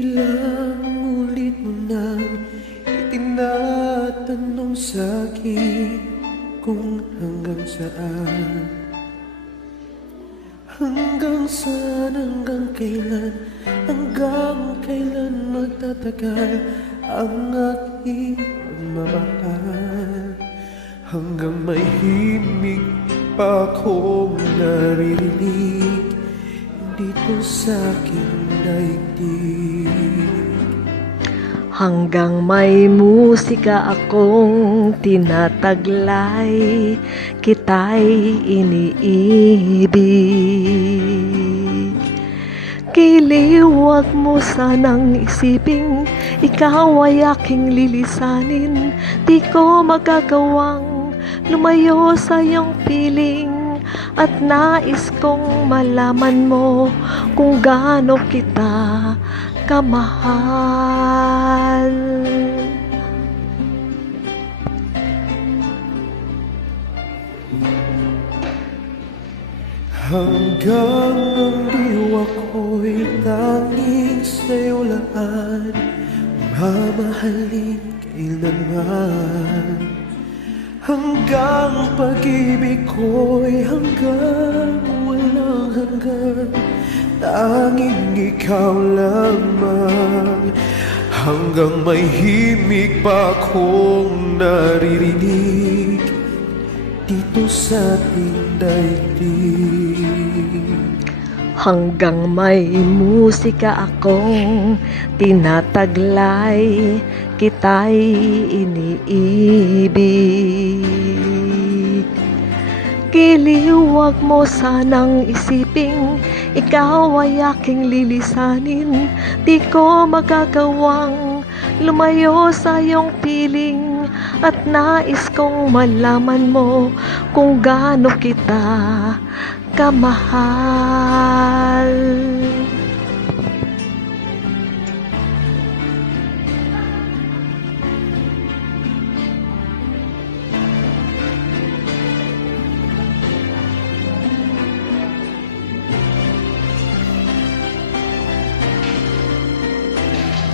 Ilang ulit mo nang itinatanong sa'kin kung hanggang saan, hanggang saan, hanggang kailan magtatagal ang aking pagmamahal. Hanggang may himig pa akong naririnig dito sa aking daigdig. Hanggang may musika akong tinataglay, kita'y iniibig. Giliw, wag mo sanang isiping ikaw ay aking lilisanin. Di ko magagawang lumayo sa iyong piling, at nais kong malaman mo kung gaano kita kamahal. Hanggang ang diwa ko'y tanging sa'yo laan, mamahalin kailanman. Hanggang pag-ibig ko'y hanggang walang hanggan, tanging ikaw lamang. Hanggang may himig pa akong naririnig dito sa ating daigdig. Hanggang may musika akong tinataglay, kita'y iniibig. Giliw, wag mo sanang isiping ikaw ay aking lilisanin. Di ko magagawang lumayo sa iyong piling, at nais kong malaman mo kung gaano kita kamahal.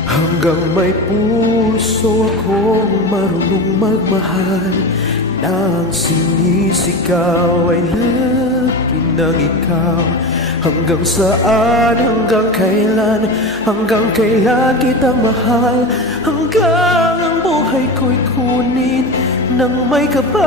Hanggang may puso akong marunong magmahal, na ang sinisigaw ay lagi ng ikaw. Hanggang saan, hanggang kailan kitang mahal, hanggang ang buhay ko'y kunin ng may kapal.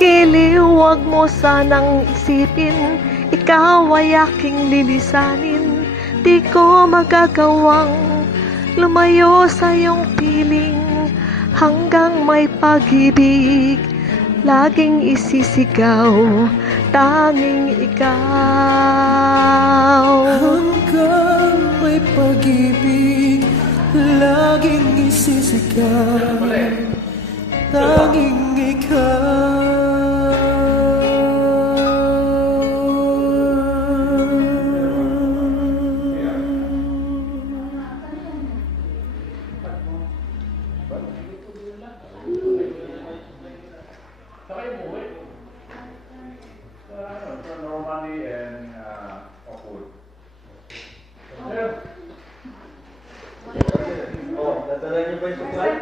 Giliw, wag mo sanang isipin ikaw ay aking lilisanin. Di ko magagawang lumayo sa iyong piling, hanggang may pag-ibig laging isisigaw, tanging ikaw. Hanggang may pag-ibig laging isisigaw, tanging ikaw. Normally and awkward. Oh, dadala niyo ba yung supply?